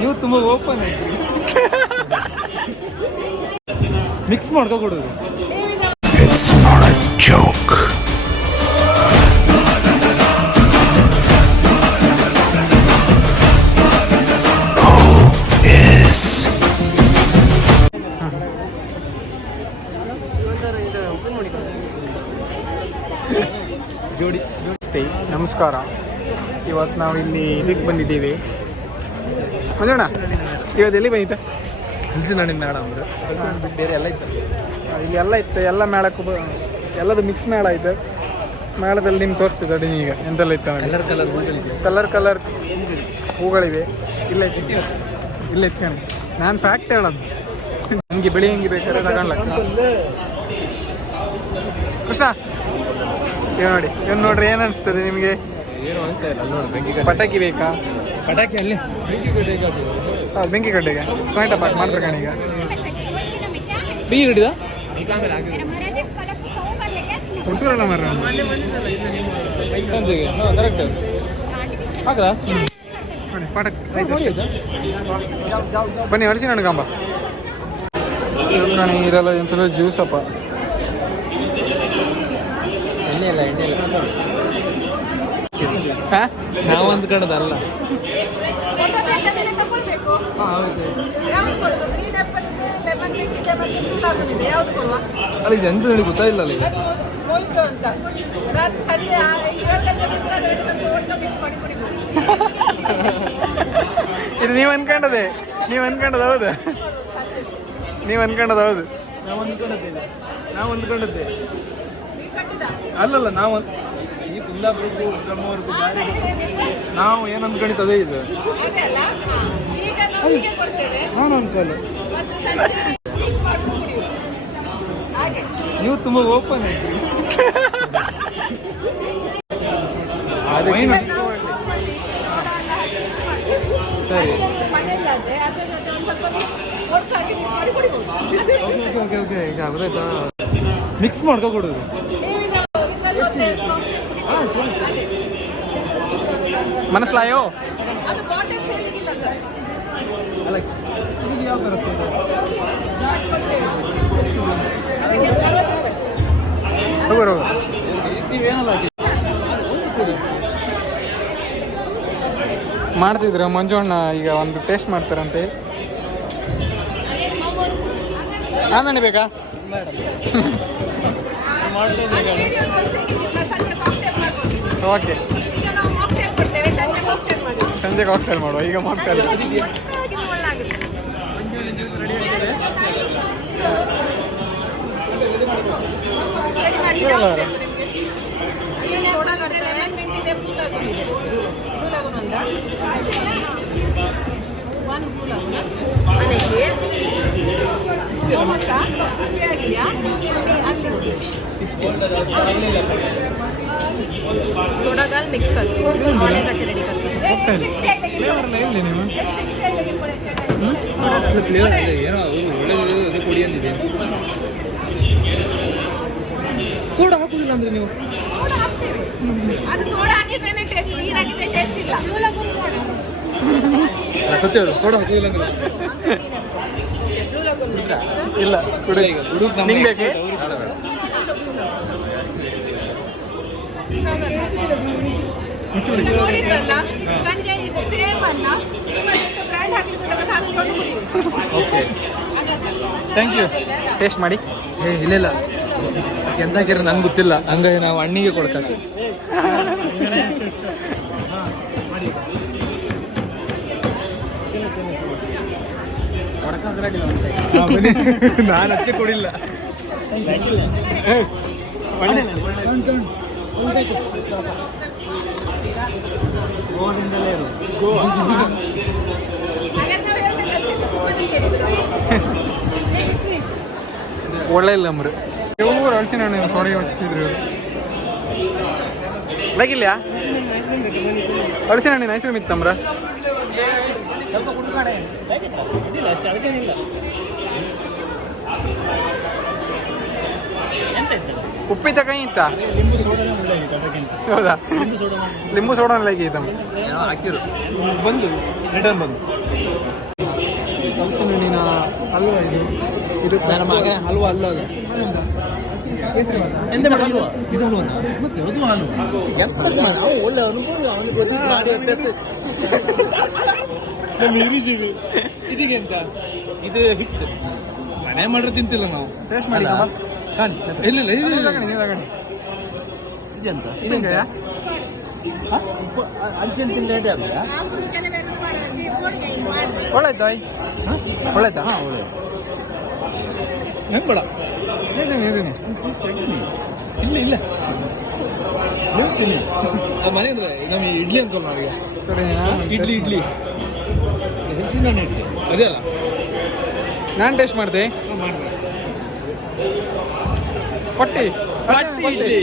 ನೀವು ತುಂಬ ಓಪನ್ ಆಯ್ತು. ಮಿಕ್ಸ್ ಮಾಡ್ಕೊ ಕೊಡೋದು. It's not a joke. ಜೋಡಿ ನಮಸ್ಕಾರ. ಇವತ್ತು ನಾವು ಇಲ್ಲಿ ಇದಕ್ಕೆ ಬಂದಿದ್ದೀವಿ. ಮಂಜಣ್ಣ ಇವತ್ತು ಎಲ್ಲಿ ಬಂದಿದ್ದೆ? ಹಲಸಿನಹಣ್ಣಿನ ಮೇಳ ಅಂದ್ರೆ ಬೇರೆ ಎಲ್ಲ ಇತ್ತು. ಇಲ್ಲಿ ಎಲ್ಲ ಇತ್ತು, ಎಲ್ಲ ಮೇಳಕ್ಕೂ ಎಲ್ಲದು ಮಿಕ್ಸ್ ಮೇಳ ಐತೆ. ಮೇಳದಲ್ಲಿ ನಿಮ್ಗೆ ತೋರಿಸ್ತಿದ್ದೆ ಅಡಿ ಈಗ ಎಂತೆಲ್ಲ ಇತ್ತು. ಕಲರ್ ಕಲರ್ ಹೂಗಳಿವೆ. ಇಲ್ಲ ಇತ್ಕೊಂಡು ನಾನು ಫ್ಯಾಕ್ಟ್ ಹೇಳೋದು ನನಗೆ ಬೆಳಿ ಹೆಂಗೆ ಬೇಕಾದ್ರೆ ತಗೊಳ್ಳ. ಕೃಷ್ಣ ನೋಡಿ ಇವನು ನೋಡ್ರಿ, ಏನು ಅನಿಸ್ತದೆ ನಿಮಗೆ? ಏನು ಅಂತ ಇಲ್ಲ ನೋಡಿ. ಪಟಾಕಿ ಬೇಕಾ? ಪಟಾಕಿ ಅಲ್ಲಿ ಬೆಂಕಿ ಕಡ್ಡೆಗೆ ಸ್ವಾಯಿಟ ಪಾಟ್ ಮಾಡ್ತಾರೆ ಈಗ. ಬೆಂಕಿ ಕಡ್ಡಿದ ಹುಡ್ಸೋಣ ಮರ ಕರೆಕ್ಟ್ ಹಾಕದ ನೋಡಿ ಪಟಾಕಿ ಆಯ್ತು. ಬನ್ನಿ ಹಲಸಿನ ಹಣ್ಣು ಕಾಂಬ ಇದೆಲ್ಲ ಎಂತ ಜ್ಯೂಸಪ್ಪ. ಎಣ್ಣೆ ಇಲ್ಲ ಹಾಂ ನಾವು ಅಂದ್ಕೊಂಡದಲ್ಲ. ಅಲ್ಲ ಇದು ಎಂತ ಹೇಳಿ ಗೊತ್ತಾಯಿಲ್ಲ ಅಲ್ಲ. ಇದು ನೀವು ಅನ್ಕೊಂಡದೆ ಹೌದು. ನೀವು ಅನ್ಕೊಂಡದ ಹೌದು. ನಾವು ಅಂದ್ಕೊಂಡದ್ದೆ ಅಲ್ಲಲ್ಲ. ನಾವು ಈ ಕುಂದಾಪುರಕ್ಕೂ ಬ್ರಹ್ಮವರ್ಗು ನಾವು ಏನು ಅಂದ್ಕೊಂಡಿದ್ದದೇ ಇದು. ನಾನು ಅನ್ಕೊಳ್ಳಿ ನೀವು ತುಂಬ ಓಪನ್ ಆಯ್ತು. ಸರಿ ಓಕೆ ಈಗ ಗೊತ್ತಾಯ್ತಾ? ಮಿಕ್ಸ್ ಮಾಡ್ಕೊ ಕೊಡೋದು. ಮನಸ್ಲಾಯೋ ಅಲ್ಲ ಯಾವ ಥರ ನೀವೇನಲ್ಲ ಮಾಡ್ತಿದ್ರ ಮಂಜುಣ್ಣ ಈಗ ಒಂದು ಟೇಸ್ಟ್ ಮಾಡ್ತಾರಂತೆ. ಆನಂದ ಬೇಕಾ? ಓಕೆ ಸಂಜೆ ಕಾಕ್ಟೇಲ್ ಮಾಡುವ. ಈಗ ಮಾಕ್ಟೇಲ್ सोडा डाल मिक्स कर होने का रेडी कर ಇಲ್ಲಿ ನೀವು ಏನೋ ಒಳ್ಳೆ ಕೊಡಿ ಅಂದಿದೆ. ಸೋಡಾ ಹಾಕುದಿಲ್ಲ ಅಂದ್ರೆ ನೀವು? ಅದು ಸೋಡಾ ಹಾಕಿದ್ರೆ ಟೇಸ್ಟ್, ನೀರು ಹಾಕಿದ್ರೆ ಟೇಸ್ಟ್ ಇಲ್ಲ. ಸತ್ಯ ಸೋಡಾ ಹಾಕುದಿಲ್ಲ ಅಂದ್ರೆ ಇಲ್ಲ ಕುಡಿ. ನಿಂಗೆ ಬೇಕೆ? Okay thank you. ಟೇಸ್ಟ್ ಮಾಡಿ. ಇಲ್ಲ ಎಂತ ಹಾಕಿರ ನಂಗೆ ಗೊತ್ತಿಲ್ಲ, ಹಂಗಾಗಿ ನಾವು ಅಣ್ಣಿಗೆ ಕೊಡ್ತಾರೆ. ನಾನು ಅದಕ್ಕೆ ಕೊಡಿಲ್ಲ. ಒಳ್ಳೆ ಇಲ್ಲ ಅಂಬ್ರಿ ಇವರು ಹಲಸಿನ ಹಣ್ಣು ಸೋಡಿಗೆ ಹಚ್ತಿದ್ರು ಇವರು. ಬೇಕಿಲ್ಲ ಹಲಸಿನ ಹಣ್ಣಿನ ಐಸ್ ಕ್ರೀಮ್ ಇತ್ತಂಬ್ರ? ಎಂತ ಉಪ್ಪಿತ ಕೈ ಇತ್ತ ಲಿಂಬು ಸೋಡಾನೇ ಒಳ್ಳೆ ಆಗಿತ್ತು ಅದಕ್ಕಿಂತ. ಹೌದಾ ಲಿಂಬು ಸೋಡಾ ಲಿಂಬು ಸೋಡಾ ಲೈಕ್ ಹಾಕಿರು ಬಂದು ರಿಟರ್ನ್ ಬಂದು ಹಲಸಿನ ಹಣ್ಣಿನ ಹಲ್ವಾ ಇದು ನನ್ನ ಮಗ ಹಲ್ವಾ ಅಲ್ಲ ಅದು ಎಂತ ಮಾಡಿ ಹಲ್ವಾ ಇದು ಹಲ್ವಾ ಮತ್ತೆ ಅದು ಹಲ್ವಾ ಎಂತ ನಾವು ಒಳ್ಳೆ ಅನುಭವ ಅವನಿಗೆ ಗೊತ್ತಿದ್ದು ಮಾಡಿ ನಮ್ಮ ಹಿರಿದೀವಿ ಇದೀಗೆ ಎಂತ ಇದು ಹಿಟ್ಟು ಮನೆ ಮಾಡ್ರೆ ತಿಂತಿಲ್ಲ ನಾವು ಟೇಸ್ಟ್ ಮಾಡಿ ಕಾಣಿ ಇಲ್ಲ ಇದೆಂತ ಅಂಚೆನ್ ತಿಂಡಿ ಅದೇ ಅಲ್ಲ ಒಳ್ಳೆಯ್ತಾ ಒಳ್ಳೆಯ್ತಾ ಹಾಂ ಒಳ್ಳೆ ಹೆಂಬಳ ಇದೀನಿ ಇಲ್ಲ ಇಲ್ಲ ಹೇಳ್ತೀನಿ ಮನೆ ಅಂದ್ರೆ ನಮಗೆ ಇಡ್ಲಿ ಅನ್ಕೊಂಡು ನಾವೀಗ ಇಡ್ಲಿ ಹೆಚ್ಚಿನ ಇಡ್ಲಿ ಅದೇ ಅಲ್ಲ ನಾನು ಟೇಸ್ಟ್ ಮಾಡಿದೆ ಮಾಡ್ಬೇಕು ಕೊಟ್ಟಿ ಇಡ್ಲಿ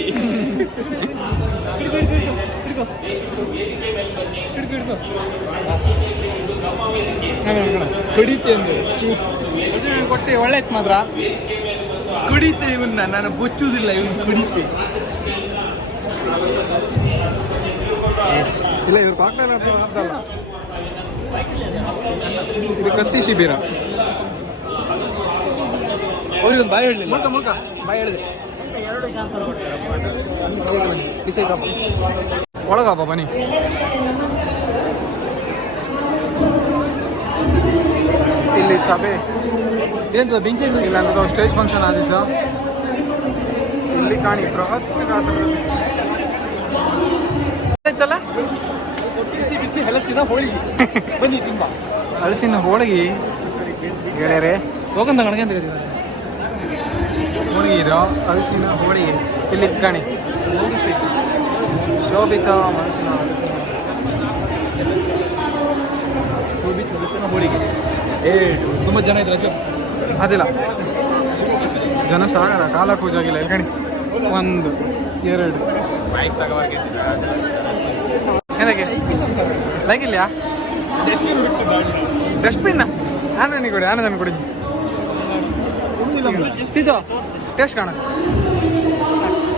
ಕಡಿತೆ ಅಂದ್ರೆ ಕೊಟ್ಟಿ ಒಳ್ಳೆ ಇತ್ತು ಮಾತ್ರ ಕುಡಿತೆ ಇವನ್ನ ನಾನು ಬೊಚ್ಚುವುದಿಲ್ಲ ಇವನು ಕುಡಿತೆ ಇಲ್ಲ ಇದು ಕಾಕ್ಟೇಲ್ ಅರ್ಧಲ್ಲ ಇದು ಕತ್ತಿ ಶಿಬಿರ ಅವ್ರಿಗೊಂದು ಬಾಯಿ ಹೇಳಲಿಲ್ಲ ಮುಳ್ಕ ಬಾಯ್ ಹೇಳಿದೆ ಒಳಗಪ್ಪ ಬನ್ನಿ ಇಲ್ಲಿ ಸಭೆ ಎಂತ ಬೆಂಕಿ ಇಲ್ಲ ಅಂದ್ರೆ ಸ್ಟೇಜ್ ಫಂಕ್ಷನ್ ಆದಿದ್ದು ಇಲ್ಲಿ ಕಾಣಿ ಬೃಹತ್ ಆಯ್ತಲ್ಲ ಬಿಸಿ ಬಿಸಿ ಹಲಸಿನ ಹೋಳಿಗೆ ಬನ್ನಿ ತುಂಬ ಹಲಸಿನ ಹೋಳಿಗೆ ಗೆಳೆಯರೆ ಹೋಗಂತ ಕಣಕ್ಕೆ ಹೋಳಿಗೆ ಇದು ಹಲಸಿನ ಹೋಳಿಗೆ ಇಲ್ಲಿ ಕಾಣಿ ಶೋಭಿತ ಹಲಸಿನ ಹೋಳಿಗೆ ತುಂಬ ಜನ ಇದ್ರು ಅಜ್ಜ ಅದಿಲ್ಲ ಜನ ಸಾಗರ ಕಾಲ ಕೂಜಾಗಿಲ್ಲ ಇಲ್ಲಿ ಕಣಿ 1 2 ಬೈಕ್ ತಗೋಕೆ ಏನಕ್ಕೆ ಲೈಕ್ ಇಲ್ಲ ಡಸ್ಟ್ಬಿನ್ ಆನಂದ ಕೊಡಿ ಆನಂದ ಕೊಡಿ ಸೀತು ಟೇಸ್ಟ್ ಕಾಣ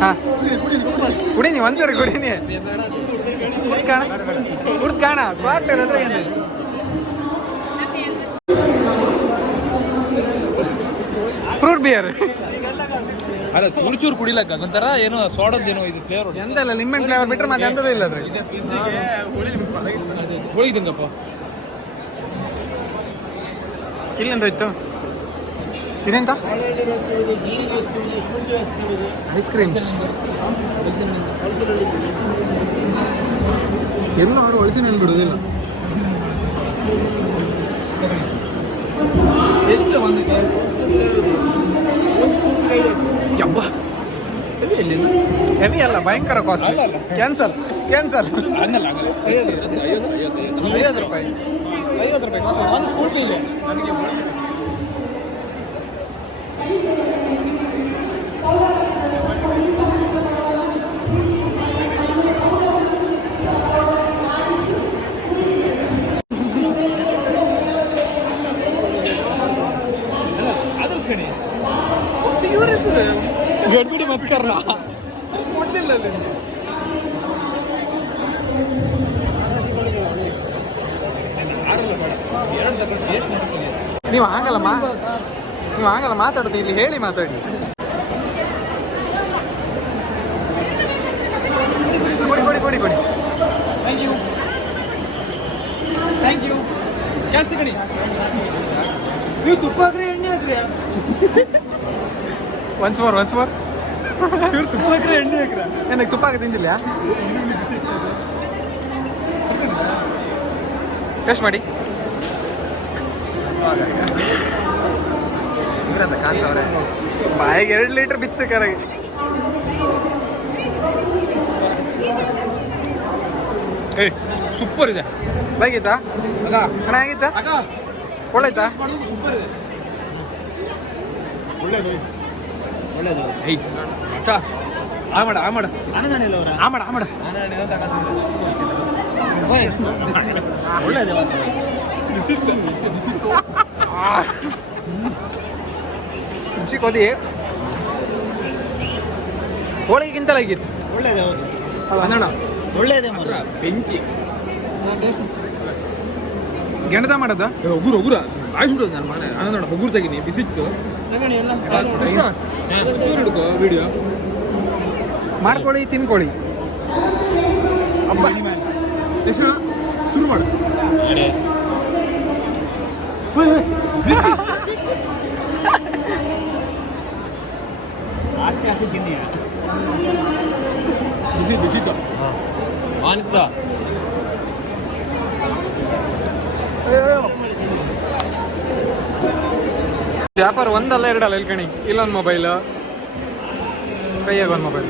ಹಾಂ ಕುಡೀನಿ ಒಂದ್ಸರಿ ಕುಡೀನಿ ಕುಡಿ ಕಾಣ ಕುಡ್ದು ಕಾಣ ಬಾಕ್ಟರ್ ಹತ್ರ ಏನು ಫ್ರೂಟ್ ಬಿಯರ್ ಅಲ್ಲ ಚೂರು ಕುಡಿಲಕ್ಕ ಒಂಥರ ಏನೋ ಸೋಡದ್ದೇನೋ ಇದು ಫ್ಲೇವರ್ ಎಂದಲ್ಲ ಲಿಂಬೆನ್ ಫ್ಲೇವರ್ ಬಿಟ್ಟರೆ ಮತ್ತೆ ಎಂತದೂ ಇಲ್ಲ ಅದ್ರಲ್ಲಿ ಹೋಳಿಗೆ ತಿಂಗಪ್ಪ ಇಲ್ಲೆಂತ ಇತ್ತು ಇದೆಂತ ಐಸ್ ಕ್ರೀಮ್ ಎಲ್ಲೂ ಅವರು ಹಲಸಿನ ಹಣ್ಣು ಬಿಡುವುದಿಲ್ಲ ಎಷ್ಟು ಒಂದು ಯಬ್ಬ ಹೆವಿ ಅಲ್ಲ ಭಯಂಕರ ಕಾಸ್ಟ್ ಕ್ಯಾನ್ಸಲ್ ಹಂಗಲ್ಲ 50 ರೂಪಾಯಿ 50 ರೂಪಾಯಿ ಒಂದು ಸ್ಕೂಟಿ ಇಲ್ಲ ನನಗೆ ಆದರ್ಸ್ಕಣಿ ಗಡ್ಬಿಡಿ ಮತ್ತೆ ಕರ್ಣ ಕೊಟ್ಟಿಲ್ಲ ನೀವು ಆಗಲ್ಲ ಮಾತಾಡೋದು ಇಲ್ಲಿ ಹೇಳಿ ಮಾತಾಡಿ ಕೊಡಿ ಥ್ಯಾಂಕ್ ಯು ಕ್ಯಾಶ್ ತಗೊಳ್ಳಿ ನೀವು ತುಪ್ಪ ಹಾಕ್ರಿ ಎಣ್ಣೆ ಹಾಕ್ರಿ ಒನ್ಸ್ ಮೋರ್ ಇವ್ರು ತುಪ್ಪ ಹಾಕ್ರಿ ಎಣ್ಣೆ ಹಾಕ್ರ ಏನಕ್ಕೆ ತುಪ್ಪ ಹಾಕಿ ತಿಂದಿಲ್ಲ ಟೇಸ್ಟ್ ಮಾಡಿ ಬಾಯಿಗೆ 2 ಲೀಟರ್ ಬಿತ್ತು ಕರಗಿ ಏ ಸೂಪರ್ ಇದೆ ಬಾಗಿತ್ತಾ ಅಗ ಕಣ ಆಗಿತ್ತಾ ಅಗ ಒಳ್ಳೆಯ್ತಾ ಸೂಪರ್ ಇದೆ ಒಳ್ಳೇದು ಏಯ್ ಚಾ ಆ ಮಾಡ ಒಳ್ಳೇದು ರುಚಿ ಕೊಡಿ ಹೋಳಿಗೆಗಿಂತಲೂ ಆಗಿತ್ತು. ಒಳ್ಳೇದೇ ಹೌದು ಅಣ್ಣ ಒಳ್ಳೇದೇ ಮಾತ್ರ ಬೆಂಕಿ ಗೆಣದ ಮಾಡೋದ ಉಗುರು ಉಗುರ ಆಯ್ಸ್ಬಿಡೋದು ನಾನು ಮನೆ ನಾನು ನೋಡ ಉಗುರು ತೆಗೀನಿ ಬಿಸಿತ್ತು ಹಿಡ್ಕೋ ವಿಡಿಯೋ ಮಾಡ್ಕೊಳ್ಳಿ ತಿನ್ಕೊಳ್ಳಿ. ಹಬ್ಬ ಎಷ್ಟು ಶುರು ಮಾಡು ಬಿಸಿ ಆಸೆ ಆಸೆ ತಿನ್ನಿ ಬಿಸಿ ಬಿಸಿತ್ತು ಮಾನಿತ್ತ ವ್ಯಾಪಾರ ಒಂದಲ್ಲ ಎರಡಲ್ಲ ಇಲ್ಕಣಿ. ಇಲ್ಲೊಂದು ಮೊಬೈಲ್, ಕೈಯಾಗ ಒಂದು ಮೊಬೈಲ್.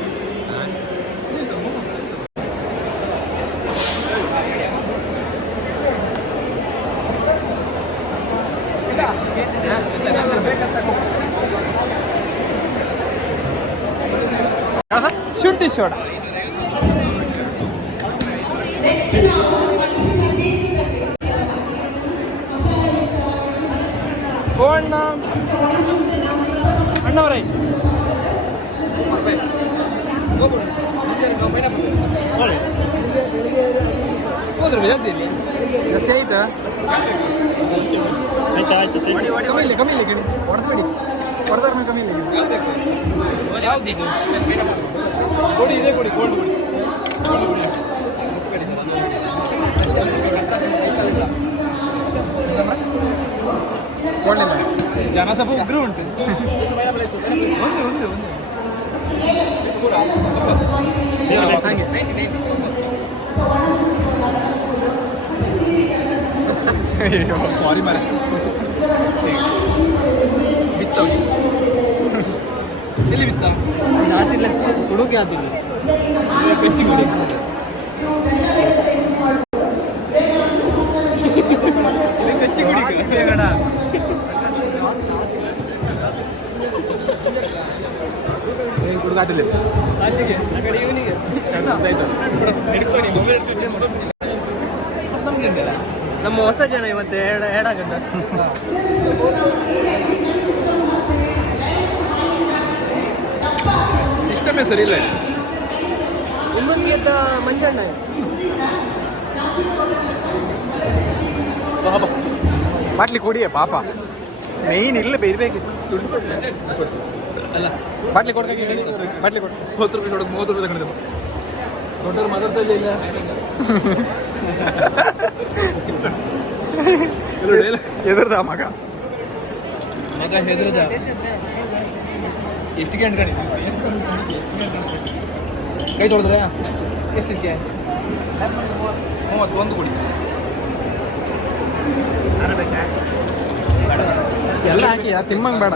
ಶುಂಠಿ ಸೋಡಾ ಓ ಅಣ್ಣ ಅಣ್ಣವರೇ ಹೋದ್ರೆ ಜಾಸ್ತಿ ಇಲ್ಲಿ ಜಾಸ್ತಿ ಆಯ್ತಾ? ಕಮ್ಮಿ ಕಮ್ಮಿ ಕಣಿ ಹೊಡೆದು ಬಿಡಿ ಹೊಡೆದಾರ ಕಮ್ಮಿ ಯಾವ್ದಿದು ಕೊಡಿ ಇದೇ ಕೊಡಿ ಗೋಲ್ಡ್ ಕೊಡಿ ಜನ ಸ್ವಲ್ಪ ಉಗ್ರ ಉಂಟು. ಹಾಗೆ ಸಾರಿ ಮಾರೆ ಬಿತ್ತ ಎಲ್ಲಿ ಬಿತ್ತ ಆತಿಲ್ಲ ಹುಡುಗಿ ಆತಿಲ್ಲ ಬೆಚ್ಚಿ ಕೊಡಿ ಬೆಚ್ಚಿ ಕುಡಿ ಹುಡುಗಾತಿಲ್ಲ ನಮ್ಮ ಹೊಸ ಜನ ಇವತ್ತು ಹೇಳಾಗತ್ತ ಇಷ್ಟಮೇ ಸರಿ ಇಲ್ಲ. ಇನ್ನೊಂದು ಮಂಜಣ್ಣ ಬಾಟ್ಲಿ ಕೊಡಿಯೇ ಪಾಪ ಮೇಯ್ನ್ ಇಲ್ಲ ಬೇಯ್ಬೇಕಿತ್ತು ಅಲ್ಲ ಬಾಟ್ಲಿ ಕೊಡ್ಬೇಕು ಬಾಟ್ಲಿ ಕೊಡು 30 ರೂಪಾಯಿ ಕೊಡೋದು 30 ರೂಪಾಯಿ ತಗೊಂಡಿದ್ದೆ ದೊಡ್ಡವ್ರು ಮಾತಾಡ್ತಲ್ಲಿ ಇಲ್ಲ ಹೆದರ್ದ ಮಗ ಹೆದರ್ದ ಎಷ್ಟು ಗಂಟೆ ಕೈ ತೊಳೆದ್ರೆ ಎಷ್ಟಕ್ಕೆ 31 ಕೊಡಿ ಎಲ್ಲ ಹಾಕಿ ತಿಮ್ಮಂಗೆ ಬೇಡ.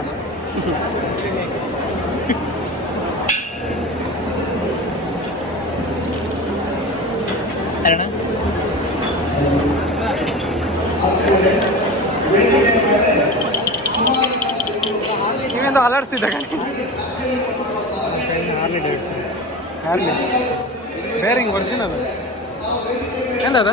ನೀವೆಂದು ಅಲಾಡಿಸ್ತಿದ್ದ ಹಾರ್ಲಿ ಬೇರಿಂಗ್ ಒರಿಜಿನಲ್ ಎಂದದ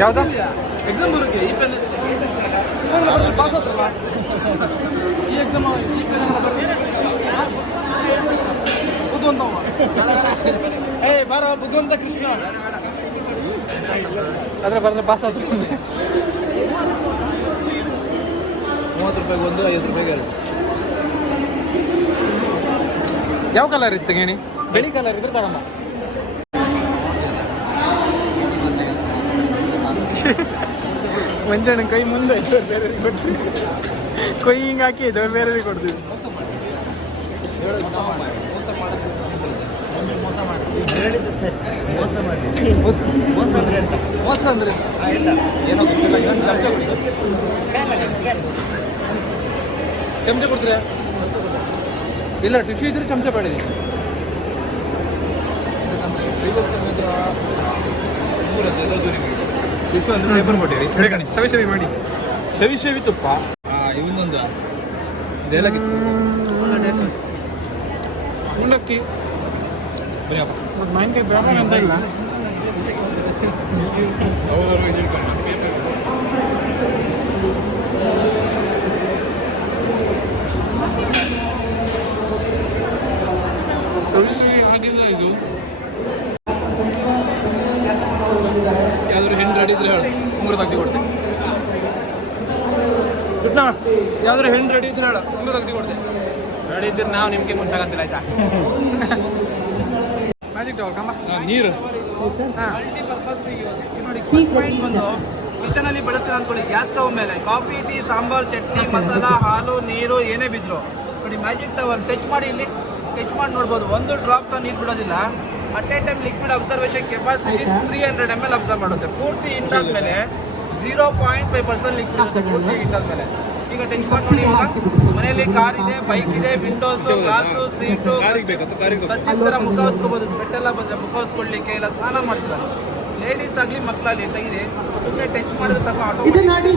ಯಾವ್ದ ಎಕ್ಸಾಮ್ ಬರುತ್ತೆ ಈ ಪೆನ್ ಪಾಸ್ ಆತಲ್ಲ ಈ ಎಕ್ಸಾಮ್ ಈ ಪೆನ್ ಬುದ್ಧಿವಂತ ಏ ಬಾರ ಬುದ್ಧಿವಂತ ಕೃಷ್ಣ ಅದ್ರ ಬರೆದ್ರೆ ಪಾಸ್ ಆತ 30 ರೂಪಾಯಿಗೆ ಒಂದು 50 ರೂಪಾಯಿಗೆ ಎರಡು. ಯಾವ ಕಲರ್ ಇತ್ತು ಗೇಣಿ? ಬೆಳಿ ಕಲರ್ ಇದ್ರೆ ತಗೊಂಡ ಮಂಜಣ್ಣ ಕೈ ಮುಂದೆ ಬೇರೆ ಕೊಡ್ತೀವಿ ಕೊಯ್ ಹಿಂಗೆ ಹಾಕಿ ಇದ್ದವ್ರು ಬೇರೆ ಕೊಡ್ತೀವಿ. ಮೋಸ ಅಂದ್ರೆ ಏನೋ ಚಮಚ ಕೊಡ್ತೀರಾ? ಇಲ್ಲ ಟಿಶ್ಯೂ ಇದ್ರೆ ಚಮಚ ಬೇಡಿದೆ. ಟಿಶ್ಯೂ ಅಂದ್ರೆ ಪೇಪರ್ ಕೊಟ್ಟಿರಿ ಸವಿ ಸವಿ ಮಾಡಿ ಸವಿ ಸವಿ ತುಪ್ಪ ಇವನ್ನೊಂದು ಇದೆಲ್ಲ ಉಣ್ಣಕ್ಕಿ ಮತ್ತು ಮಾವಿನಕಾಯಿ ಬೇಡ ಅಂತ ಇಲ್ಲ. ಆಗಿಲ್ಲ ಇದು ಯಾವ್ದಾದ್ರು ಹೆಣ್ಣು ರೆಡಿ ಇದ್ರೆ ಹೇಳು, ಉಂಗುರ ತೆಗ್ದು ಕೊಡ್ತೆ. ಯಾವ್ದಾದ್ರು ಹೆಣ್ಣು ರೆಡಿ ಇದ್ರೆ ಹೇಳು, ಉಂಗುರ ತೆಗ್ದು ಕೊಡ್ತೆ. ರೆಡಿ ಇದ್ರೆ ನಾವು ನಿಮ್ಗೆ ಮುಂದಾಗಂತಿಲ್ಲ ಆಯ್ತಾ. ಮ್ಯಾಜಿಕ್ ಟವಲ್ ಕಮ್ಮ ನೀರು ನೋಡಿ ಪಾಯಿಂಟ್ ಬಂದು ಕಿಚನಲ್ಲಿ ಬಳಸ್ತೀರ ಅಂದ್ಕೊಳ್ಳಿ. ಗ್ಯಾಸ್ ಸ್ಟವ್ ಮೇಲೆ ಕಾಫಿ, ಟೀ, ಸಾಂಬಾರ್, ಚಟ್ನಿ, ಮಸಾಲ, ಹಾಲು, ನೀರು ಏನೇ ಬಿದ್ರು ನೋಡಿ ಮ್ಯಾಜಿಕ್ ಟವಲ್ ಟಚ್ ಮಾಡಿ, ಇಲ್ಲಿ ಟಚ್ ಮಾಡಿ ನೋಡ್ಬೋದು. ಒಂದು ಡ್ರಾಪ್ ನೀರು ಬಿಡೋದಿಲ್ಲ. At A time liquid observation capacity 300 ml observe ಮಾಡುತ್ತೆ. ಪೂರ್ತಿ ಇಂಟಾದ್ಮೇಲೆ 0.5% ಲಿಕ್ವಿಡ್ ಇರುತ್ತೆ ಪೂರ್ತಿ ಇಂಟಾದ್ಮೇಲೆ. ಈಗ ಟಚ್ ಮಾಡಿ ನೋಡಿ. ಮನೆಯಲ್ಲಿ ಕಾರ್ ಇದೆ, ಬೈಕ್ ಇದೆ, ವಿಂಡೋಸು, ಗ್ಲಾಸು, ಸೀಟು, ತರ ಮುಖ ಹೊಸ್ಕೋಬೋದು. ಸ್ವೆಟ್ ಎಲ್ಲ ಬಂದರೆ ಮುಖ ಹೊಸ್ಕೊಳ್ಲಿಕ್ಕೆ ಇಲ್ಲ, ಸ್ನಾನ ಮಾಡ್ತಾರೆ ಲೇಡೀಸ್ ಆಗಲಿ ಮಕ್ಕಳಾಗಲಿ. ತೆಗಿದೆ ಸುಮ್ಮನೆ ಟಚ್ ಮಾಡಿದ್ರೆ ಸಾಕು. ಇದು ನೋಡಿ,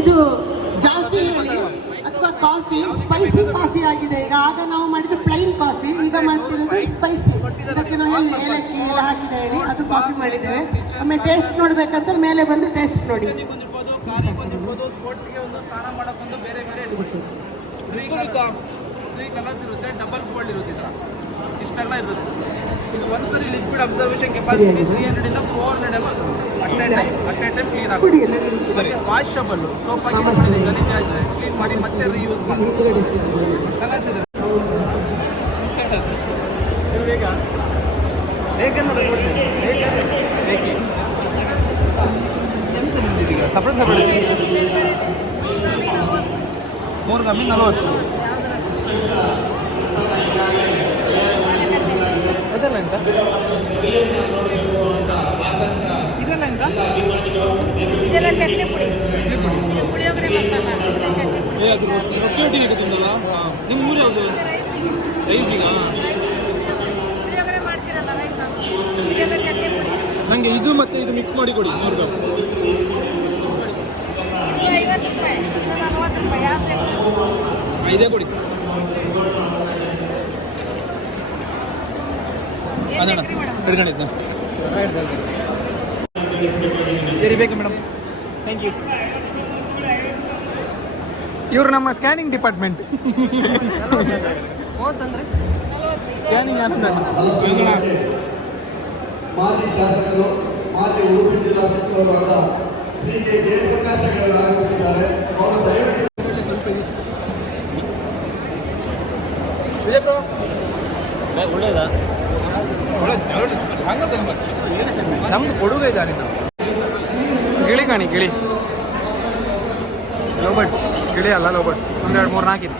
ಇದು ಜಾಫಿ ಅಥವಾ ಕಾಫಿ, ಸ್ಪೈಸಿ ಕಾಫಿ ಆಗಿದೆ. ಈಗ ಆಗ ನಾವು ಮಾಡಿದ್ದು ಪ್ಲೈನ್ ಕಾಫಿ, ಈಗ ಮಾಡ್ತಿರೋದು ಸ್ಪೈಸಿ. ಇದಕ್ಕೆ ನಾವು ಏಲಕ್ಕಿ ಎಲ್ಲ ಹಾಕಿದ ಹೇಳಿ ಅದು ಕಾಫಿ ಮಾಡಿದ್ದೇವೆ. ಆಮೇಲೆ ಟೇಸ್ಟ್ ನೋಡ್ಬೇಕಂತ ಮೇಲೆ ಬಂದು ಟೇಸ್ಟ್ ನೋಡಿ. ಬಂದಿರ್ಬೋದು, ಕಾರಿಗೆ ಬಂದಿರ್ಬೋದು, ಸ್ಪೋರ್ಟ್ಸ್ಗೆ ಒಂದು ಸ್ನಾನ ಮಾಡೋಕ್ಕೊಂದು ಬೇರೆ ಬೇರೆ ತ್ರೀ ಕಲರ್ಸ್ ಇರುತ್ತೆ. ಡಬಲ್ ಫೋಲ್ಡ್ ಇರುತ್ತೆ. ಈ ಥರ ಇಷ್ಟೆಲ್ಲ ಇರುತ್ತೆ. ಇದು ಒಂದ್ಸರಿ ಲಿಕ್ವಿಡ್ ಅಬ್ಸರ್ವೇಷನ್ ಕೆಪಾಸಿಟಿ 300 ಇಂದ 400 ml at A time clean ಆಗುತ್ತೆ. ಸರಿ, ವಾಷಬಲ್ಲು ಸೋಪ್ ಹಾಕಿ ಗಲೀಜಾದ್ರೆ ಕ್ಲೀನ್ ಮಾಡಿ ಮತ್ತೆ ರೀಯೂಸ್ ಮಾಡಿ. ಕಲರ್ಸ್ ಇದೆ. ಬೇಗ ಬೇಕೆ ನೋಡಿ ಕೊಡ್ತೇನೆ. ಬೇಕೆ ಸಪ್ರೇಟ್ ಸಪ್ರೇಟ್ 3 ಕಮ್ಮಿ 40. ಅದೆಲ್ಲ ಎಂತ? ಇದೆಲ್ಲ ಎಂತ? ಇದೆಲ್ಲ ಚಟ್ನಿ ಪುಡಿ, ಇದು ಪುಳಿಯೋಗರೆ ಮಸಾಲ, ಇದು ಚಟ್ನಿ ಪುಡಿ. ರೊಟ್ಟಿ ತಿಂದಲ್ಲ ನಿಮ್ಮ ಊರು ಯಾವುದು? ರೈಸಿಗ ಪುಳಿಯೋಗರೆ ಮಾಡ್ತೀರಲ್ಲ ರೈಸ್, ಅದು ಇದೆಲ್ಲ ಚಟ್ನಿ ಪುಡಿ. ನನಗೆ ಇದು ಮತ್ತೆ ಇದು ಮಿಕ್ಸ್ ಮಾಡಿ ಕೊಡಿ 100 ಗ್ರಾಮ್. ಇದು 50 ರೂಪಾಯಿ, ಇದು 40 ರೂಪಾಯಿ. ಯಾವ್ದು ಬೇಕು? ಇದೇ ಕೊಡಿ. ಏನು ಬೇಕ್ರಿ ಮೇಡಮ್? ಹಿಡ್ಕೊಂಡಿದ್ದ ಸರಿ ಬೇಕು ಮೇಡಮ್. Thank you. ಇವರು ನಮ್ಮ ಸ್ಕ್ಯಾನಿಂಗ್ ಡಿಪಾರ್ಟ್ಮೆಂಟ್. ಸ್ಕ್ಯಾನಿಂಗ್ ಅಂತ ಮಾಜಿ ಶಾಸಕರು, ಮಾಜಿ ಉಡುಪಿ ಜಿಲ್ಲಾ ಸಚಿವರಾದ ಶ್ರೀ ಕೆ ಜಯಪ್ರಕಾಶ್ ಅವರು ಆಗಮಿಸಿದ್ದಾರೆ. ಅವರು ದಯವಿಟ್ಟು ಒಳ್ಳೇದಾ? ನಮ್ದು ಕೊಡುಗೆ ಇದ್ದಾರೆ. ಗಿಳಿ ಕಾಣಿ, ಗಿಳಿ ಲೋಬರ್ಡ್ಸ್. ಗಿಳಿ ಅಲ್ಲ, ಲೋಬರ್ಡ್ಸ್. 1 2 3 4 ಇದೆ.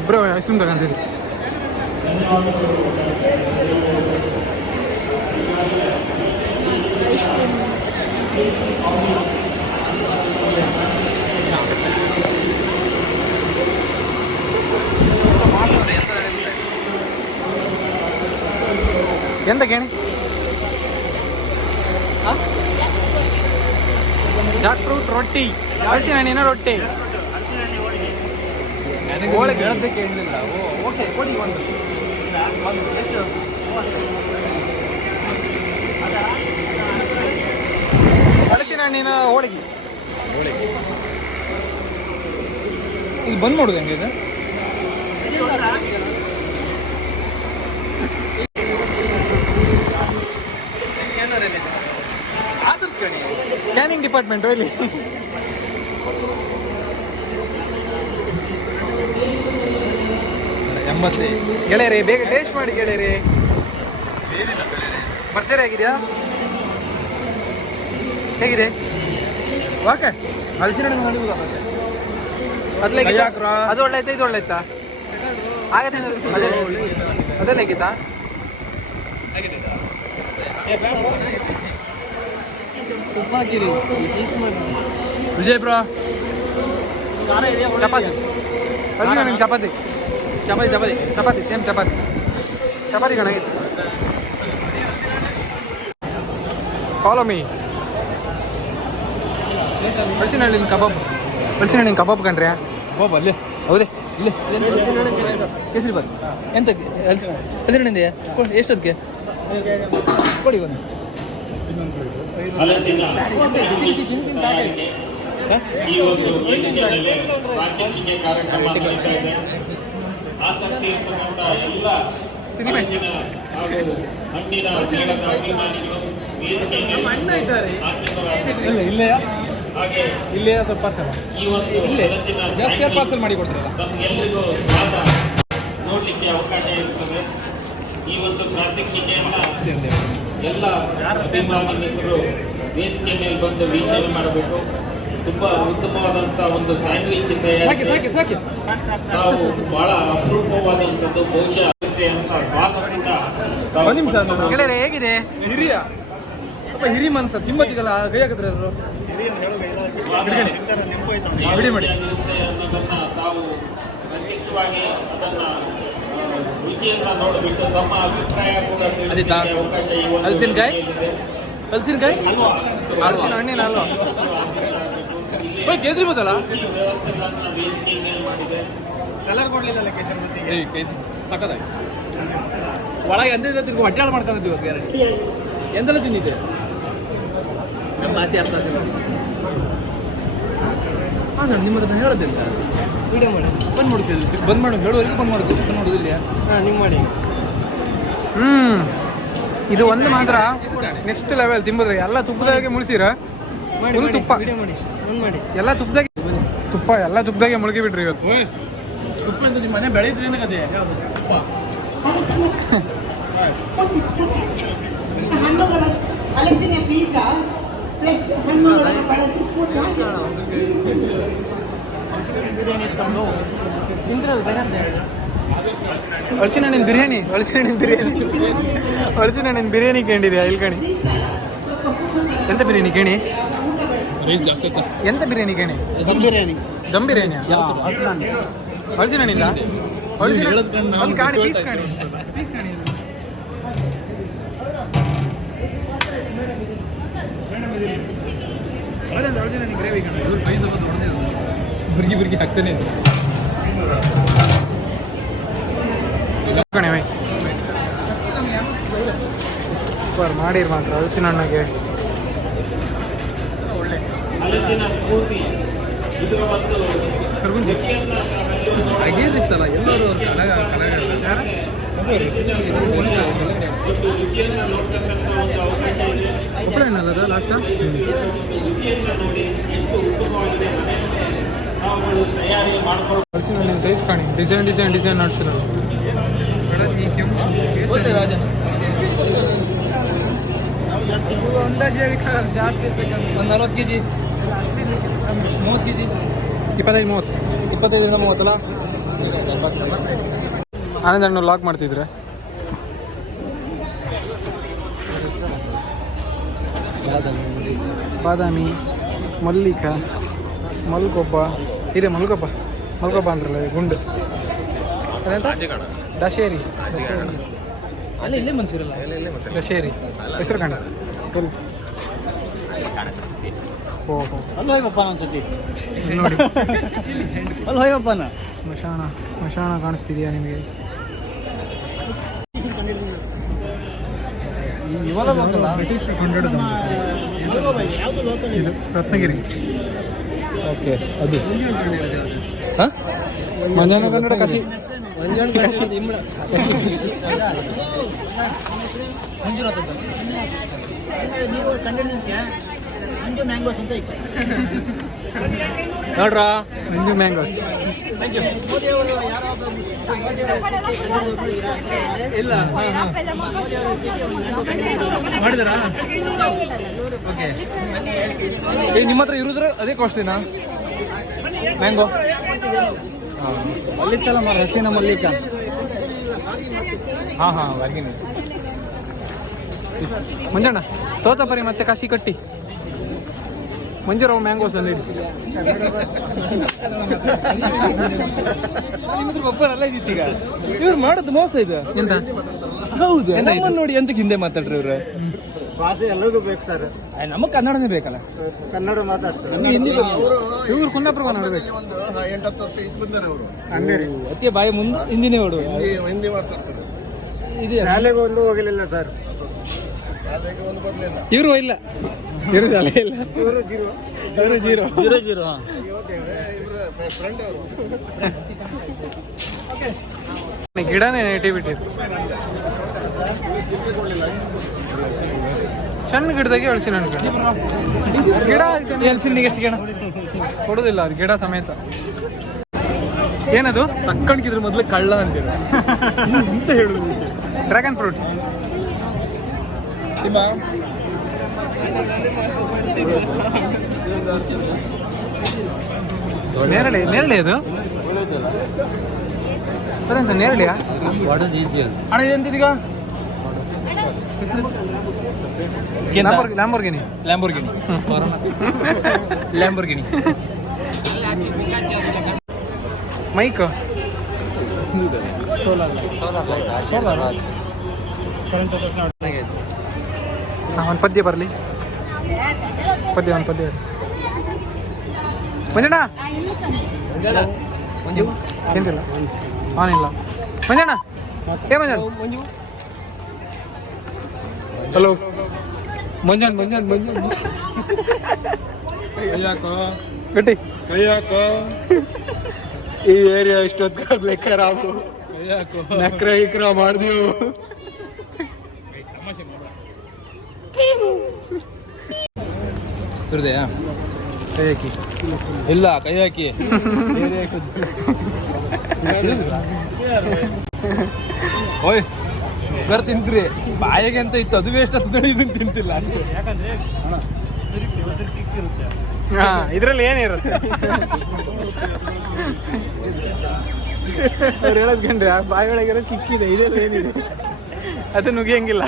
ಒಬ್ಬರು ಐಸ್ ಕ್ರೀಮ್ ತಗೊಂತೀರಿ. ಎಂತ ಕೇಳಿ? ಜಾಕ್ ಫ್ರೂಟ್ ರೊಟ್ಟಿ, ಹಲಸಿನ ಹಣ್ಣಿನ ರೊಟ್ಟಿ. ಹೋಳಿಗೆ ಹೇಳೋದಕ್ಕೆ ಏನಿಲ್ಲ. ಓಕೆ ಕೊಡಿ ಒಂದು ಎಷ್ಟು? ಹಲಸಿನ ಹಣ್ಣಿನ ಹೋಳಿಗೆ. ಇದು ಬಂದ್ ಮಾಡೋದು ಹೆಂಗೆ ಇದು? ಸ್ಕ್ಯಾನಿಂಗ್ ಡಿಪಾರ್ಟ್ಮೆಂಟು ಇಲ್ಲಿ. ಗೆಳೆಯರೇ ಬೇಗ ಟೇಸ್ಟ್ ಮಾಡಿ ಗೆಳೆಯರೇ. ಭರ್ಜರಿ ಆಗಿದೆಯಾ? ಹೇಗಿದೆ? ಓಕೆ. ಹಲಸಿನ ಹಣ್ಣು ಮಾಡಿ ಅದು ಒಳ್ಳೆ ಆಯ್ತಾ, ಇದು ಒಳ್ಳೆ ಆಯ್ತಾ? ಆಗತ್ತೆ ಅದೆಲ್ಲ ಹೇಗಿತ್ತಾ? ವಿಜಯ್ ಬ್ರೋ ಚಪಾತಿ, ಹಲಸಿನ ಹಣ್ಣಿನ ಚಪಾತಿ. ಚಪಾತಿ ಚಪಾತಿ ಚಪಾತಿ ಸೇಮ್ ಚಪಾತಿ. ಚಪಾತಿ ಕಣಾಗಿತ್ತು. Follow me. ಹಲಸಿನ ಹಣ್ಣಿನ ಕಬಾಬ್, ಹಲಸಿನ ಹಣ್ಣಿನ ಕಬಾಬ್ ಕಂಡ್ರೆ ಬಾಬಾ ಅಲ್ಲೇ ಹೌದೇ ಇಲ್ಲೇ ಕೇಸರಿ ಬಾತ್ ಎಂತಕ್ಕೆ ಹಸಿರಣ್ಣಿಂದೆಯಾ ಎಷ್ಟೊತ್ತಿಗೆ ಕೊಡಿ ಒಂದು ಈ ಒಂದು ವೇದಿಕೆಯಲ್ಲಿ ಪ್ರಾತ್ಯಕ್ಷಿಕೆ ಕಾರ್ಯಕ್ರಮ ನಡೀತಾ ಇದೆ. ಆಸಕ್ತಿ ಇರ್ತಕ್ಕಂಥ ಎಲ್ಲ ಹಲಸಿನ ಹಾಗೂ ಹಣ್ಣಿನ ಮೇಳದ ಅಭಿಮಾನಿಗಳು ವೇದಿಕೆಗೆ ಇಲ್ಲೇ ಹಾಗೆ ಇಲ್ಲೇ ಅಥವಾ ಪಾರ್ಸಲ್ ಈ ಒಂದು ಇಲ್ಲೇ ಹಲಸಿನ ಜಾಸ್ತಿ ಪಾರ್ಸಲ್ ಮಾಡಿ ಕೊಡ್ತಾರಲ್ಲ ತಮಗೆಲ್ಲರಿಗೂ ಸ್ವಾದ ನೋಡಲಿಕ್ಕೆ ಅವಕಾಶ ಇರ್ತದೆ. ಈ ಒಂದು ಪ್ರಾತ್ಯಕ್ಷಿಕೆಯನ್ನ ಎಲ್ಲ ಅಭಿಮಾನಿ ಮಿತ್ರರು ವೇದಿಕೆ ಮೇಲೆ ಬಂದು ವೀಕ್ಷಣೆ ಮಾಡಬೇಕು. ತುಂಬಾ ಉತ್ತಮವಾದಂಥ ಒಂದು ಸ್ಯಾಂಡ್ವಿಚ್ ತಯಾರಿ ಸಾಕಿ ನಾವು ಬಹಳ ಅಪರೂಪವಾದಂಥದ್ದು ಬಹುಶಃ ಆಗುತ್ತೆ ಅಂತ ಸ್ವಾದ ಕೂಡ ತಾವು ಒಂದು ನಿಮಿಷ ಗೆಳೆಯರೆ ಹೇಗಿದೆ? ಹಿರಿಯ ಅಪ್ಪ ಹಿರಿ ಮನಸ್ಸ ತಿಂಬತ್ತಿಗಲ್ಲ ಕೈ ಹಾಕಿದ್ರೆ ಅವರು ಬಿಡಿ ಮಾಡಿ ಆಗಿರುತ್ತೆ ಅನ್ನೋದನ್ನ ತಾವು ಪ್ರತ್ಯಕ್ಷವಾಗಿ ಅದನ್ನ ರುಚಿಯನ್ನ ನೋಡಬೇಕು. ತಮ್ಮ ಅಭಿಪ್ರಾಯ ಕೂಡ ತಿಳಿಸಲಿಕ್ಕೆ ಅವಕಾಶ ಈ ಒಂದು ಹಲಸಿನಕಾಯಿ? ವೇದಿಕೆಯಲ್ಲಿದೆ. ಹಲಸಿನಕಾಯಿ ಹಲಸಿನ ಹಣ್ಣಿನ ಅಲ್ವಾ? ಕೇಸರಿ ಬತ್ತಲ್ಲ ಈ ವ್ಯವಸ್ಥೆಗಳನ್ನ ವೇದಿಕೆ ಮೇಲೆ ಮಾಡಿದೆ. ಸಾಕದಾಗಿ ಒಳಗೆ ಎಂತ ತಿರ್ಗಿ ಹೊಟ್ಟೆ ಮಾಡ್ಕೊಂಡಿದ್ವಿ ಇವತ್ತು ಗ್ಯಾರಂಟಿ ಎಂತೆಲ್ಲ ತಿಂದಿದ್ದೆ ನಮ್ಮ ಭಾಷೆ ಅರ್ಥ ಹಾಂ ಸರ್ ನಿಮ್ಮ ಹತ್ರ ಹೇಳೋದಿಲ್ಲ ವಿಡಿಯೋ ಮಾಡಿ ಬಂದ್ ಮಾಡ್ತೀವಿ ಬಂದ್ ಮಾಡು ಹೇಳುವವರೆಗೆ ಬಂದ್ ಮಾಡೋದು ಬಂದ್ ಮಾಡೋದಿಲ್ಲ ಹಾಂ ನೀವು ಮಾಡಿ ಇದು ಒಂದು ಮಾತ್ರ ನೆಕ್ಸ್ಟ್ ಲೆವೆಲ್ ತಿಂಬುದ್ರೆ ಎಲ್ಲ ತುಪ್ಪದಾಗೆ ಮುಳಿಸಿರ ಫುಲ್ ತುಪ್ಪ ವಿಡಿಯೋ ಮಾಡಿ ಬಂದ್ ಮಾಡಿ ಎಲ್ಲ ತುಪ್ಪದಾಗೆ ಮುಳುಗಿ ಬಿಟ್ರಿ ಇವತ್ತು. ತುಪ್ಪ ಅಂತ ನಿಮ್ಮ ಮನೆ ಬೆಳೆಯಿದ್ರೆ ಏನಕ್ಕದೆ ತುಪ್ಪ ಹಣ್ಣುಗಳ ಹಲಸಿನ ಬೀಜ ಪ್ಲಸ್ ಹಣ್ಣುಗಳನ್ನು ಬಳಸಿ ಸ್ಮೂತ್ ಆಗಿ ಹಲಸಿನ ಹಣ್ಣಿನ ಬಿರಿಯಾನಿ ಕೇಳಿದೆ ಇಲ್ಲಿ ಕಣಿ. ಎಂತ ಬಿರಿಯಾನಿ ಕೇಳಿ? ರೈಸ್ ಜಾಸ್ತಿ ಆಯ್ತಾ ಎಂತ ಬಿರಿಯಾನಿ ಕೇಳಿ? ದಮ್ ಬಿರಿಯಾನಿಯಾ? ಹಲಸಿನ ಹಣ್ಣಿಂದ ಅಲ್ಲಿ ಕಾಣಿ ಪೀಸ್ ಕಾಣಿ ಗ್ರೇವಿ ಬುರ್ಗಿ ಹಾಕ್ತಾನೆ ಕಣೆ ಸೂಪರ್ ಮಾಡಿರ್ ಮಾತ್ರ ಹಲಸಿನ ಹಣ್ಣಿಗೆ ಹಲಸಿನ ಸ್ಫೂರ್ತಿ ಇದರ ಒಂದು ಹಾಗೇನಿತ್ತಲ್ಲ ಎಲ್ಲರೂ ಒಂದು ರುಚಿಯನ್ನ ನೋಡ್ತಕ್ಕಂಥ ಒಂದು ಅವಕಾಶ ಇದೆ. ಒಬ್ಬಳೆ ಹಣ್ಣಲ್ಲ ಲಾಸ್ಟ್ ರುಚಿಯನ್ನ ನೋಡಿ ಎಷ್ಟು ಉತ್ತಮವಾಗಿದೆ ನಾವು ತಯಾರಿ ಮಾಡ್ಕೊಳ್ಳೋ ಹಲಸಿನ ಹಣ್ಣಿನ ಸೈಜ್ ಕಾಣಿ ಡಿಸೈನ್ ನೋಡ್ಸಿರೋದು ರಾಜ ಅಂದಾಜು ಜಾಸ್ತಿ ಒಂದು 40 kg 30 kg 25-30 ಅಲ್ಲ ಆನಂದ್ ಹಣ್ಣು ಲಾಕ್ ಮಾಡ್ತಿದ್ರೆ ಬಾದಾಮಿ ಮಲ್ಲಿಕ ಮಲ್ಗೊಬ್ಬ ಇದೆ ಮಲ್ಗೊಬ್ಬ ಅಂದ್ರಲ್ಲ ಗುಂಡು ದಶೇರಿ ಅಲ್ಲೇ ಇಲ್ಲೇ ಮನ್ಸಿರಲ್ಲ ದಶೇರಿ ಹೆಸರು ಕಾಣ ಓಹೋ ಅಲ್ಲಿ ಹೋಯ್ಬಪ್ಪ ಒಂದ್ಸತಿ ನೋಡಿ ಅಲ್ಲಿ ಹೋಯ್ಬಪ್ಪನ ಸ್ಮಶಾನ ಕಾಣಿಸ್ತಿದೆಯಾ ನಿಮಗೆ? ಬ್ರಿಟಿಷ್ ಕೊಂಡೊಯ್ದ ಇದು ರತ್ನಗಿರಿ. ಓಕೆ ಅದು ಹಾಂ ಮಂಜಾನ ಕನ್ನಡ ಕಸಿ ಮಂಜುನಾಥ್ ಅಂತ ನೀವು ಕಂಡಿದ್ದಕ್ಕೆ ಮಂಜು ಮ್ಯಾಂಗೋಸ್ ಅಂತ ಇದೆ. ನೋಡ್ರಾ ಮಂಜು ಮ್ಯಾಂಗೋಸ್. ಮೋದಿ ಅವರು ಯಾರೋ ಒಬ್ಬ ಇಲ್ಲ ಮಾಡಿದಾರಾ? ಓಕೆ ನಿಮ್ಮ ಹತ್ರ ಇರುದ್ರೆ ಅದೇ ಕಾಸ್ಟ್ಲಿನಾ ಮ್ಯಾಂಗೋ? ಮಲ್ಲಿಕಲ್ಲ ಮರ ಹಸಿನ ಮಲ್ಲಿಕ. ಹಾಂ ಹೊರಗಿನ ಮಂಜಣ್ಣ ತೋತಪರಿ ಮತ್ತೆ ಕಾಶಿ ಕಟ್ಟಿ ಮಂಜುರಾವ್ ಮ್ಯಾಂಗೋಸ್ ಅಲ್ಲಿ ನಿಮ್ಮದ್ರ ಒಬ್ಬರ ಅಲ್ಲ ಇದ್ದಿತ್ತು ಈಗ ಇವ್ರು ಮಾಡೋದು ಮೋಸ ಇದು ಎಂತ ಹೌದು ನಮ್ಮನ್ನ ನೋಡಿ ಎಂತಕ್ಕೆ ಹಿಂದೆ ಮಾತಾಡ್ರಿ ಇವ್ರು ಭಾಷೆ ಎಲ್ಲದೂ ಬೇಕು ಸರ್. ನಮಗೆ ಕನ್ನಡನೇ ಬೇಕಲ್ಲ. ಕನ್ನಡ ಮಾತಾಡ್ತಾರೆ. ನಮಗೆ ಹಿಂದಿ ಇವ್ರು ಕುಂದಾಪುರ ನೋಡ್ಬೇಕು. ಒಂದು 8-10 ವರ್ಷ ಇದು ಬಂದಾರೆ ಅವರು. ಹಂಗೆ ಅತಿ ಬಾಯಿ ಮುಂದೆ ಹಿಂದಿನೇ ಹೊಡು. ಹಿಂದಿ ಮಾತಾಡ್ತಾರೆ. ಇದೆ ಶಾಲೆಗೆ ಒಂದು ಹೋಗಲಿಲ್ಲ ಸರ್. ಶಾಲೆಗೆ ಒಂದು ಬರಲಿಲ್ಲ. ಇವರು ಇಲ್ಲ, ಇವರು ಶಾಲೆ ಇಲ್ಲ, ಇವರು ಜೀರೋ. ಇವರು ಜೀರೋ. ಜೀರೋ. ಇವರು ಫ್ರೆಂಡ್ ಅವರು. ಗಿಡನೇ ನೆಟಿವಿಟಿ ಸಣ್ಣ ಗಿಡದಾಗೆ ಹಳಸಿನ ಹಣ್ಣು ಗಿಡ ಎಲ್ಸಿನಿಗೆ ಎಷ್ಟು ಗಿಡ ಕೊಡೋದಿಲ್ಲ ಅವ್ರು ಗಿಡ ಸಮೇತ. ಏನದು ತಕ್ಕಣ್ಕಿದ್ರ ಮೊದಲು ಕಳ್ಳ ಅಂತೀರ ಅಂತ ಹೇಳುದು. Dragon fruit. ನೇರಳೆ, ನೇರಳೆ ಅದು ಅದಂತ ನೇರಳೆಯಾ? ಅಣ್ಣ ಎಂತಿದೀಗ ಲ್ಯಾಂಬೋರ್ಗಿನಿ. ಲ್ಯಾಂಬೋರ್ಗಿನಿ ಲ್ಯಾಂಬೋರ್ಗಿನಿ ಮೈಕ್ ಒಂದು ಪದ್ಯ ಬರಲಿ. ಪದ್ಯ ಒಂದು ಪದ್ಯ ಮಂಜಣ್ಣ ಎಂತಿಲ್ಲ ಆನಿಲ್ಲ. ಮಂಜಣ್ಣ ಏ ಮಂಜಣ್ಣ. ಹಲೋ ಮಂಜಣ್ಣ ಮಂಜಣ್ಣ ಮಂಜಣ್ಣ ಗಟ್ಟಿ ಈ ಏರಿಯಾ ಇಷ್ಟೊತ್ತು ಬೇಕಾರೆ ನಾವು ನಕ್ರ ಇಕ್ರ ಮಾಡಿದೆವು. ಹೃದಯ ಕೈ ಹಾಕಿ ಇಲ್ಲ ಕೈ ಹಾಕಿ ಓಯ್ ಶುಗರ್ ತಿಂತ್ರಿ ಬಾಯಿಗೆ ಅಂತ ಇತ್ತು ಅದು ವೇಸ್ಟ್ ಹತ್ತು ಇದನ್ನ ತಿಂತಿಲ್ಲ. ಹಾ ಇದ್ರಲ್ಲಿ ಏನಿರುತ್ತೆ ಅವ್ರು ಹೇಳೋದ್ ಕಂಡ್ರೆ ಆ ಬಾಯಿ ಒಳಗಿರೋ ಕಿಕ್ಕಿದೆ, ಇದೆಲ್ಲ ಏನಿದೆ ಅದು ನುಗಿಯಂಗಿಲ್ಲ.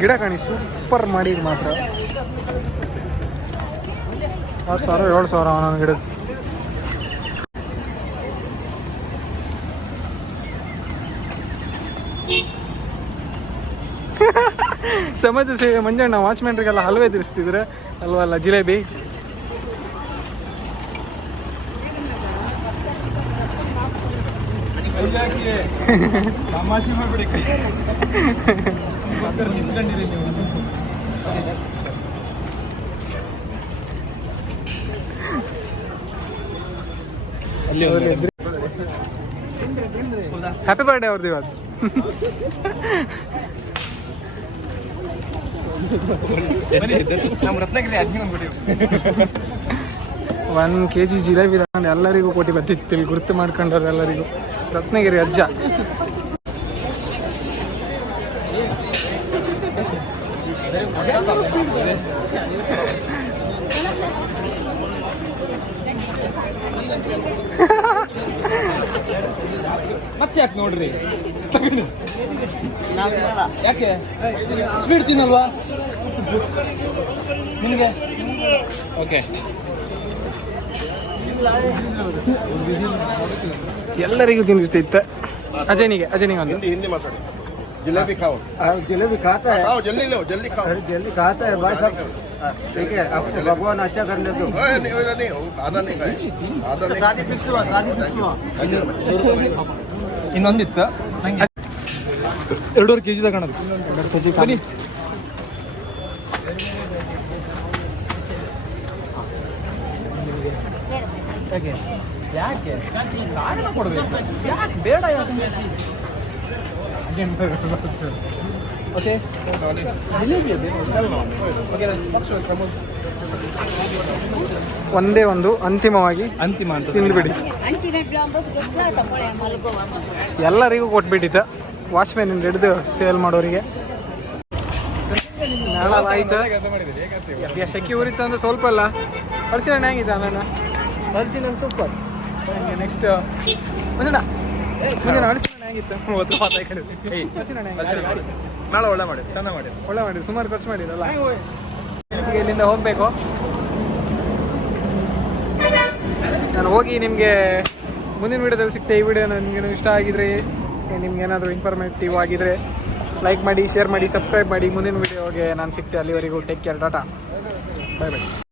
ಗಿಡ ಕಾಣಿ ಸೂಪರ್ ಮಾಡಿ ಮಾತ್ರ 6,000 7,000 ನನ್ನ ಗಿಡ. ಸಮಾಜ ಸೇವೆ ಮಂಜಣ್ಣ ವಾಚ್ಮ್ಯಾನ್ರಿಗೆಲ್ಲ ಹಲ್ವೆ ತಿರ್ಸ್ತಿದ್ರೆ ಅಲ್ವಲ್ಲ ಜಿಲೇಬಿ. ತಮಾಷೆ ಮಾಡ್ಬಿಡಿ ನಿಂತ್ಕೊಂಡಿರಿ ನೀವು. ಹ್ಯಾಪಿ ಬರ್ಡೇ ಅವ್ರದ್ದು ಇವತ್ತು. 1 kg ಜಿಲೇಬಿ ತಗೊಂಡು ಎಲ್ಲರಿಗೂ ಕೊಟ್ಟು ಬರ್ತಿತ್ತು. ಇಲ್ಲಿ ಗುರುತು ಮಾಡ್ಕೊಂಡ್ರೆ ಎಲ್ಲರಿಗೂ ರತ್ನಗಿರಿ ಅಜ್ಜ. ಮತ್ತೆ ಯಾಕೆ ನೋಡ್ರಿ ಯಾಕೆ ಸ್ವೀಟ್ ತಿನ್ನಲ್ವಾ ನಿಮಗೆ? ಓಕೆ ಎಲ್ಲರಿಗೂ ತಿನ್ನಿಸ್ತಿತ್ತು. ಅಜಯ್ನಿಗೆ ಒಂದು हिंदी माताड़ी जलेबी खाओ. जलेबी खाता है. खाओ जल्दी लो, जल्दी खाओ. अरे जल्दी खाता है भाई साहब. ठीक है आपको भगवान अच्छा करने दो. नहीं आधा नहीं खाए, आधा नहीं. शादी फिक्स हुआ, शादी फिक्स हुआ. ಇನ್ನೊಂದಿತ್ತು ನಂಗೆ 2.5 kg ತಗೊಳೋದು. ಬನ್ನಿ ಯಾಕೆ ಯಾಕೆ ಕಾರಣ ಕೊಡಬೇಕು ಯಾಕೆ ಬೇಡ ಯಾಕೆ ಓಕೆ ಒಂದೇ ಒಂದು ಅಂತಿಮವಾಗಿ ಅಂತಿಮ ಅಂತ ತಿಂದ್ಬಿಡಿ. ಎಲ್ಲರಿಗೂ ಕೊಟ್ಬಿಟ್ಟಿತ್ತು ವಾಚ್ಮ್ಯಾನಿಂದ ಹಿಡಿದು ಸೇಲ್ ಮಾಡೋರಿಗೆ. ಆಯ್ತು ಸೆಕಿ ಊರಿತ್ತು ಅಂದ್ರೆ ಸ್ವಲ್ಪ ಅಲ್ಲ. ಹಳಸಿನ ಹಣ್ಣು ಹೆಂಗಿತ್ತು ಅಣ್ಣ? ಹಳಸಿನ ಹಣ್ಣು ಸೂಪರ್. ನೆಕ್ಸ್ಟ್ ಮಂಜಣ್ಣ ಹಳಸಿನ ಹಣ್ಣು ಹೆಂಗಿತ್ತು? ಹಳಸಿನ ಹಣ್ಣು ನಾಳೆ ಒಳ್ಳೆ ಮಾಡಿ ಚೆನ್ನಾಗಿ ಮಾಡಿ ಒಳ್ಳೆ ಮಾಡಿದ್ರು, ಸುಮಾರು ಖರ್ಚು ಮಾಡಿರಲ್ಲ. ಈಗ ಇಲ್ಲಿಂದ ಹೋಗಬೇಕು. ನಾನು ಹೋಗಿ ನಿಮಗೆ ಮುಂದಿನ ವೀಡಿಯೋದಲ್ಲಿ ಸಿಗ್ತೇನೆ. ಈ ವಿಡಿಯೋ ನಿಮಗೆ ಇಷ್ಟ ಆಗಿದ್ರೆ ನಿಮ್ಗೆ ಏನಾದರೂ ಇನ್ಫಾರ್ಮೇಟಿವ್ ಆಗಿದ್ರೆ ಲೈಕ್ ಮಾಡಿ, ಶೇರ್ ಮಾಡಿ, ಸಬ್ಸ್ಕ್ರೈಬ್ ಮಾಡಿ. ಮುಂದಿನ ವೀಡಿಯೋಗೆ ನಾನು ಸಿಗ್ತೆ. ಅಲ್ಲಿವರೆಗೂ ಟೇಕ್ ಕೇರ್, ಟಾಟಾ, ಬಾಯ್ ಬಾಯ್.